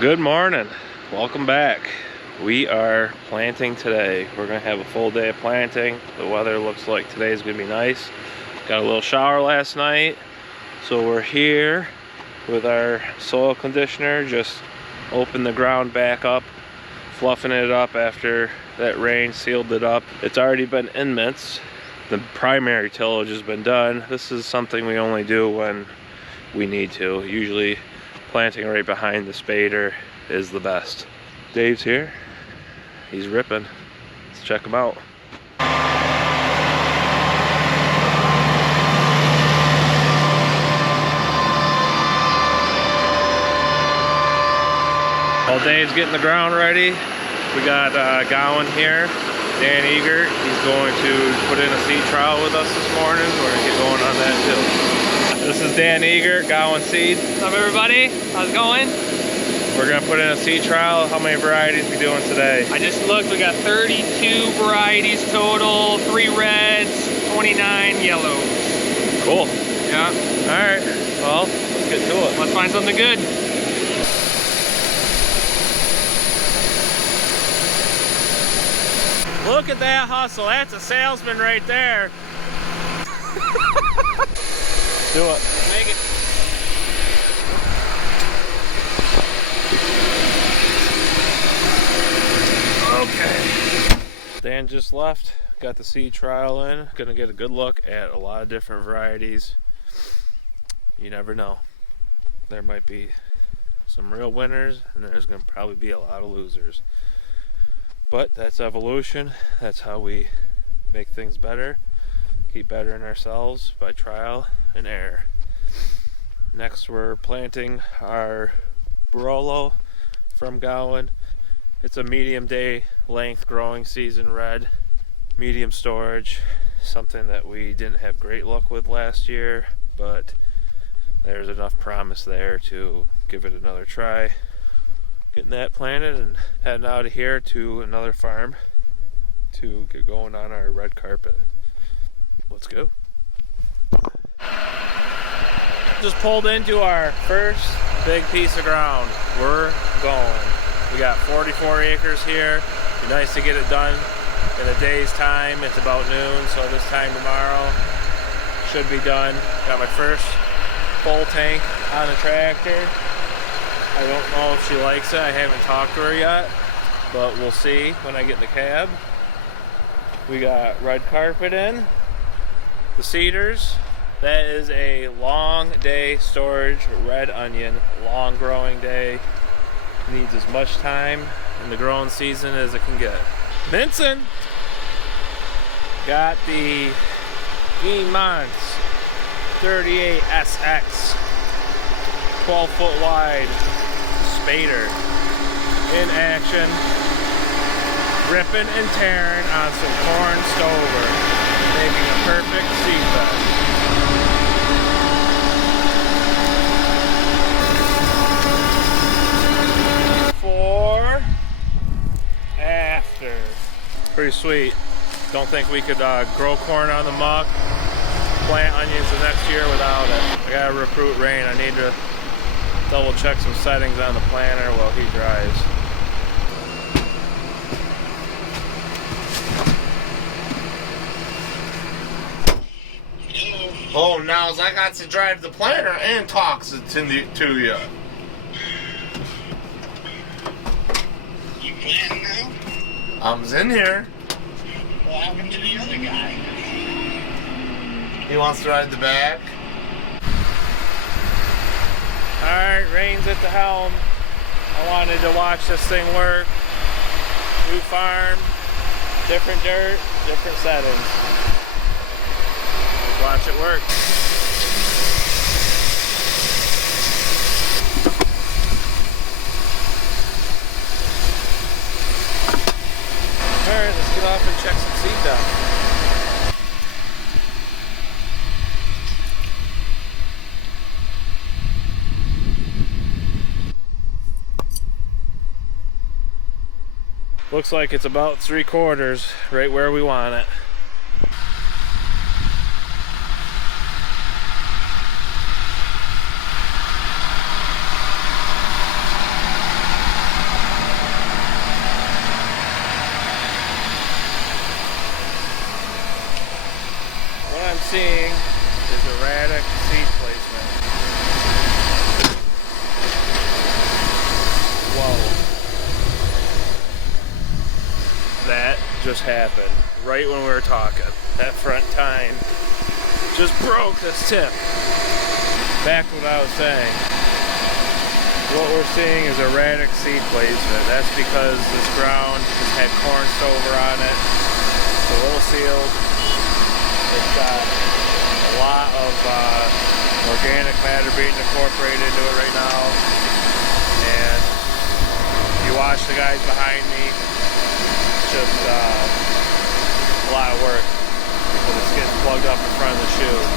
Good morning, welcome back. We are planting today. We're gonna have a full day of planting. The weather looks like today's gonna be nice. Got a little shower last night, so we're here with our soil conditioner, just open the ground back up, fluffing it up after that rain sealed it up. It's already been in mints. The primary tillage has been done. This is something we only do when we need to. Usually planting right behind the spader is the best. Dave's here. He's ripping. Let's check him out. While Dave's getting the ground ready, we got Gowan here, Dan Eager. He's going to put in a seed trial with us this morning. We're gonna get going on that too. This is Dan Eager, Gowan Seed. What's up, everybody? How's it going? We're gonna put in a seed trial. How many varieties we doing today? I just looked, we got 32 varieties total, 3 reds, 29 yellows. Cool. Yeah. All right, well, let's get to it. Let's find something good. Look at that hustle. That's a salesman right there. Do it. Make it. Okay. Dan just left. Got the seed trial in. Gonna get a good look at a lot of different varieties. You never know. There might be some real winners, and there's gonna probably be a lot of losers. But that's evolution. That's how we make things better. Keep bettering ourselves by trial and error. Next, we're planting our Barolo from Gowan. It's a medium day length growing season red, medium storage, something that we didn't have great luck with last year, but there's enough promise there to give it another try. Getting that planted and heading out of here to another farm to get going on our red carpet. Let's go. Just pulled into our first big piece of ground. We're going. We got 44 acres here. Be nice to get it done in a day's time. It's about noon, so this time tomorrow should be done. Got my first full tank on the tractor. I don't know if she likes it. I haven't talked to her yet, but we'll see when I get in the cab. We got red carpet in. The cedars, that is a long day storage red onion, long growing day. Needs as much time in the growing season as it can get. Vincent got the E-Monts 38SX 12-foot wide spader in action, ripping and tearing on some corn stover, making a perfect seed bed. Before, after. Pretty sweet. Don't think we could grow corn on the muck, plant onions the next year without it. I gotta recruit Rain. I need to double check some settings on the planter while he drives. Oh, now I got to drive the planter and talk to you. You plan now? I'm in here. What happened to the other guy? He wants to ride the back. Alright, Rain's at the helm. I wanted to watch this thing work. New farm, different dirt, different settings. Let's watch it work. Alright, let's get off and check some seed down. Looks like it's about 3/4, right where we want it. just happened right when we were talking. That front tine just broke this tip. Back to what I was saying. What we're seeing is erratic seed placement. That's because this ground has had corn stover on it. It's a little sealed. It's got a lot of organic matter being incorporated into it right now. And if you watch the guys behind me, it's just a lot of work when it's getting plugged up in front of the chute.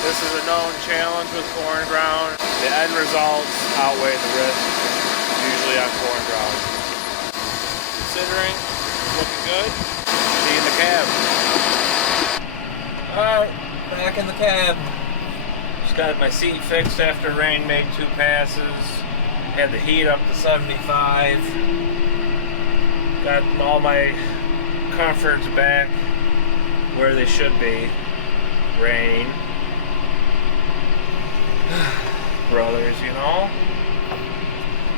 This is a known challenge with corn ground. The end results outweigh the risk, usually on corn ground. Considering, looking good. See you in the cab. Alright, back in the cab. Just got my seat fixed after rain made 2 passes. Had the heat up to 75. Got all my comforts back where they should be. Rain. Brothers, you know,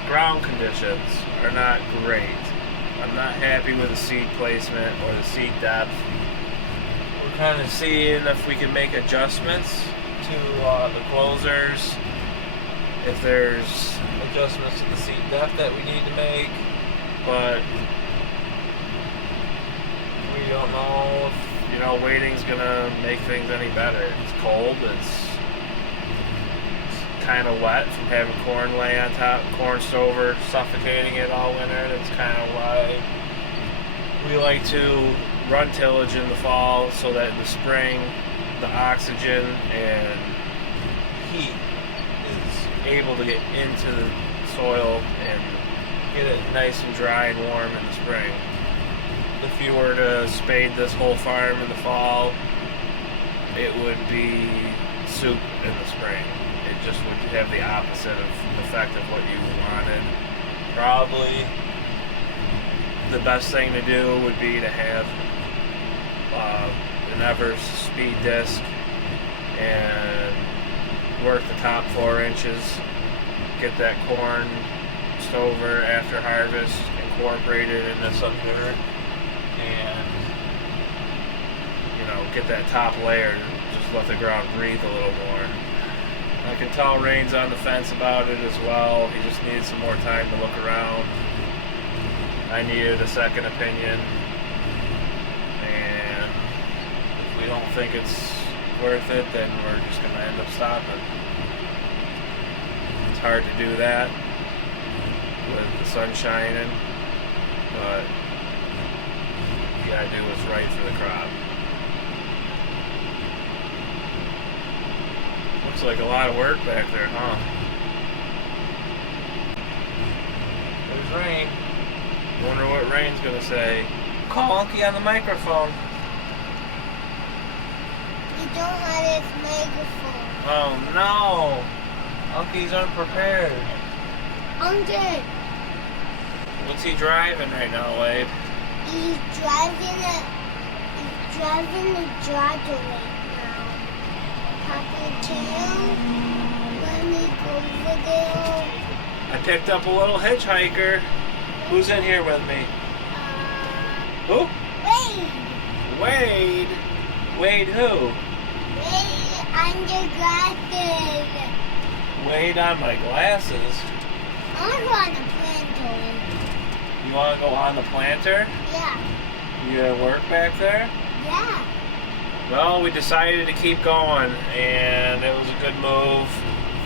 ground conditions are not great. I'm not happy with the seed placement or the seed depth. We're kind of seeing if we can make adjustments to the closers, if there's adjustments to the seed depth that we need to make, but we don't know if, you know, waiting's gonna make things any better. It's cold, it's kind of wet from having corn lay on top, corn stover suffocating it all winter. That's kind of why we like to run tillage in the fall, so that in the spring the oxygen and heat is able to get into the soil and get it nice and dry and warm in the spring. If you were to spade this whole farm in the fall, it would be soup in the spring. It just would have the opposite of effect of what you wanted. Probably the best thing to do would be to have an Evers speed disc and work the top 4 inches, get that corn stover after harvest incorporated into some dirt, and, you know, get that top layer, just let the ground breathe a little more. I can tell Rain's on the fence about it as well. He just needs some more time to look around. I needed a second opinion, and if we don't think it's worth it, then we're just going to end up stopping. It's hard to do that with the sun shining, but you gotta do what's right for the crop. Looks like a lot of work back there, huh? There's Rain. Wonder what Rain's gonna say. Call Unky on the microphone. You don't have his microphone. Oh no! Unky's unprepared. Uncle, What's he driving right now, Wade? he's driving the tractor right now. Papa, can you let me go over there? I picked up a little hitchhiker. Who's in here with me? Who? Wait! Wade. Wade who? Wait, on your glasses. Wade on my glasses. I want to planter. You want to go on the planter? Yeah, You gonna work back there? yeah. Well, we decided to keep going, and it was a good move.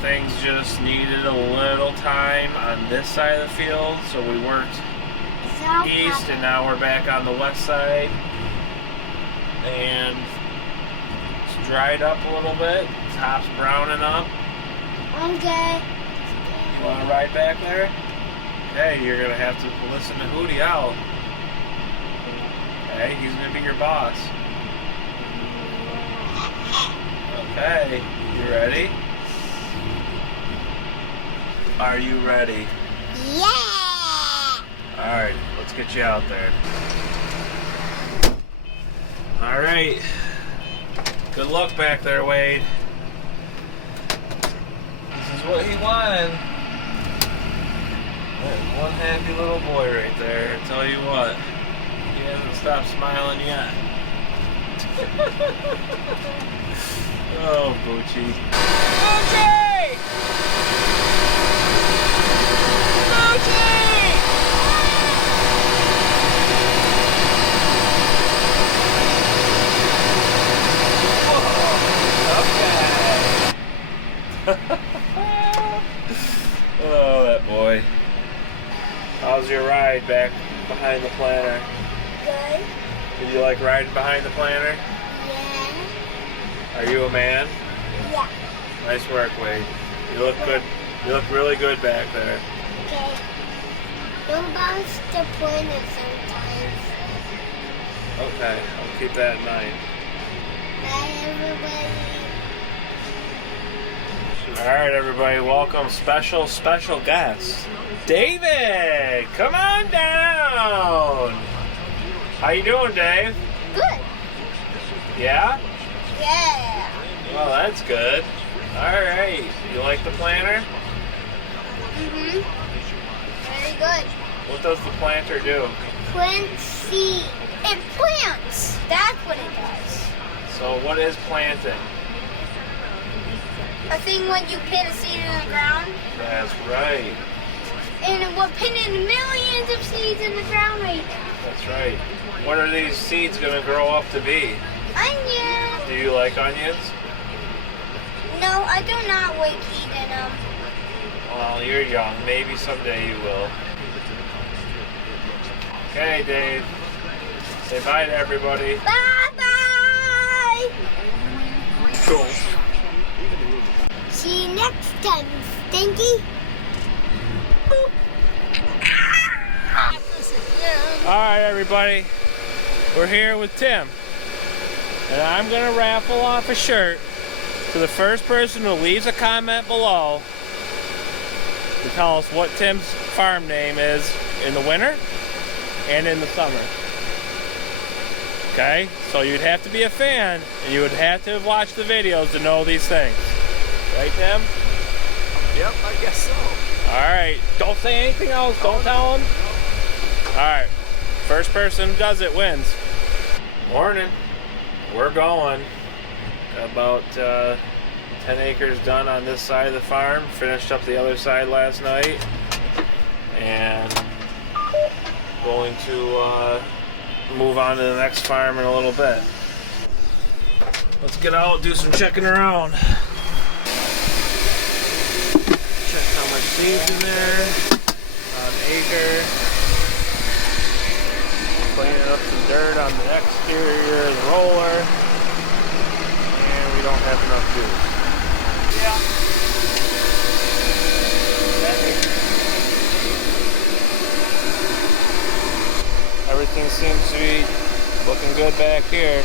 Things just needed a little time on this side of the field, so we worked So, east, and now we're back on the west side. And it's dried up a little bit. Top's browning up. Okay. You want to ride back there? Hey, you're going to have to listen to Hootie Owl. Okay, he's going to be your boss. Okay, you ready? Are you ready? Yeah! Alright, let's get you out there. Alright. Good luck back there, Wade. This is what he wanted. That one happy little boy right there. I tell you what. He hasn't stopped smiling yet. Oh, Boochie. Boochie! Boochie! Oh, that boy. How's your ride back behind the planter? Good. Did you like riding behind the planter? Yeah. Are you a man? Yeah. Nice work, Wade. You look good. You look really good back there. Okay. Don't bounce the pointer sometimes. Okay, I'll keep that in mind. Bye, everybody. Alright, everybody, welcome special guest, David! Come on down! How you doing, Dave? Good. Yeah? Yeah. Well, that's good. Alright, you like the planter? Mhm. Very good. What does the planter do? Plant seed. It plants. That's what it does. So what is planting? A thing when you put a seed in the ground, That's right. and we're putting millions of seeds in the ground right now. That's right. What are these seeds going to grow up to be? Onion. Do you like onions? No, I do not like eating them. Well, you're young. Maybe someday you will. Okay, Dave. Say bye to everybody. Bye bye. Cool. See you next time, Stinky. Boop. Alright, everybody. We're here with Tim. And I'm going to raffle off a shirt to the first person who leaves a comment below to tell us what Tim's farm name is in the winter and in the summer. Okay? So you'd have to be a fan and you would have to have watched the videos to know these things. Right, Tim? Yep, I guess so. Alright. Don't say anything else. Don't tell him. Alright. First person who does it wins. Morning. We're going. Got about 10 acres done on this side of the farm. Finished up the other side last night. And going to move on to the next farm in a little bit. Let's get out, do some checking around. Check how much seeds in there. About an acre. Cleaning up some dirt on the exterior of the roller. And we don't have enough juice. Yeah. Everything seems to be looking good back here.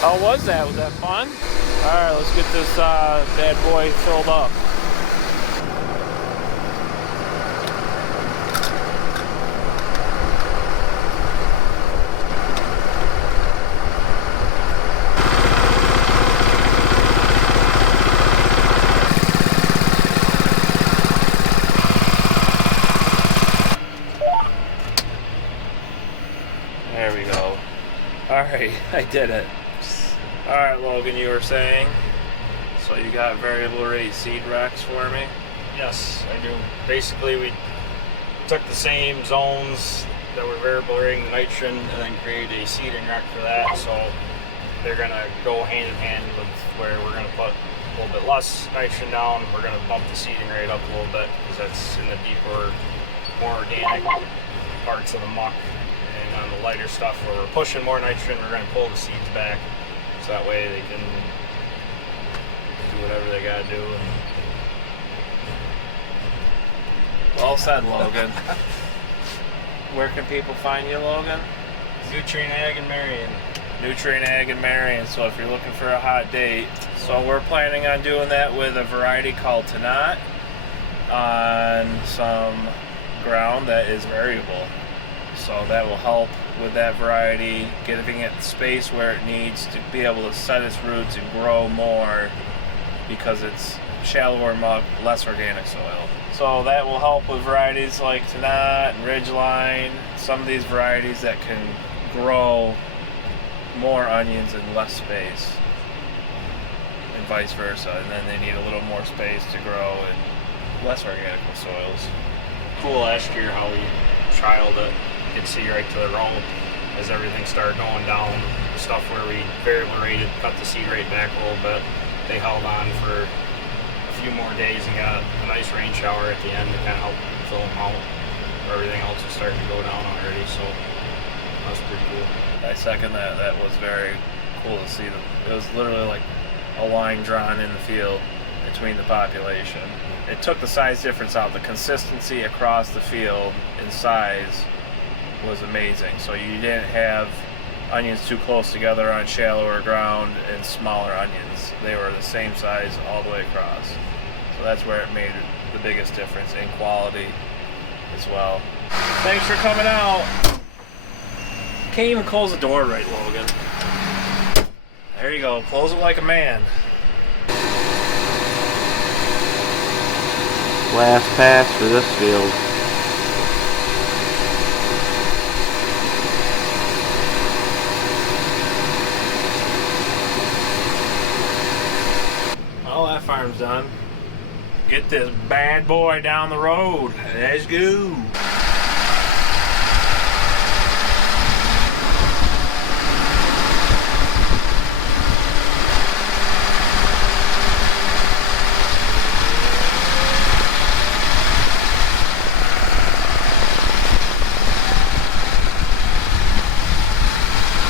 How was that? Was that fun? Alright, let's get this bad boy filled up. There we go. Alright, I did it. Alright, Logan, you were saying? So you got variable rate seed racks for me? Yes, I do. Basically, we took the same zones that were variable rating the nitrogen and then created a seeding rack for that. So they're going to go hand in hand with where we're going to put a little bit less nitrogen down. We're going to bump the seeding rate up a little bit because that's in the deeper, more organic parts of the muck. And on the lighter stuff where we're pushing more nitrogen, we're going to pull the seeds back. So that way they can do whatever they gotta do. Well said, Logan. Where can people find you, Logan? Nutrient Ag and Marion. Nutrient Ag and Marion. So if you're looking for a hot date, so we're planning on doing that with a variety called Tanat on some ground that is variable. So that will help with that variety, giving it space where it needs to be able to set its roots and grow more, because it's shallower muck, less organic soil. So that will help with varieties like Tanat and Ridgeline, some of these varieties that can grow more onions in less space, and vice versa. And then they need a little more space to grow in less organic soils. Cool last year how we trialed it. You could see right to the row as everything started going down. The stuff where we variable rated, cut the seed rate back a little bit. They held on for a few more days and got a nice rain shower at the end to kind of help fill them out. Everything else was starting to go down already, so that was pretty cool. I second that. That was very cool to see them. It was literally like a line drawn in the field between the population. It took the size difference out. The consistency across the field in size was amazing. So you didn't have onions too close together on shallower ground and smaller onions. They were the same size all the way across. So that's where it made the biggest difference in quality as well. Thanks for coming out. Can't even close the door right, Logan. There you go. Close it like a man. Last pass for this field. Well, that farm's done. Get this bad boy down the road. Let's go.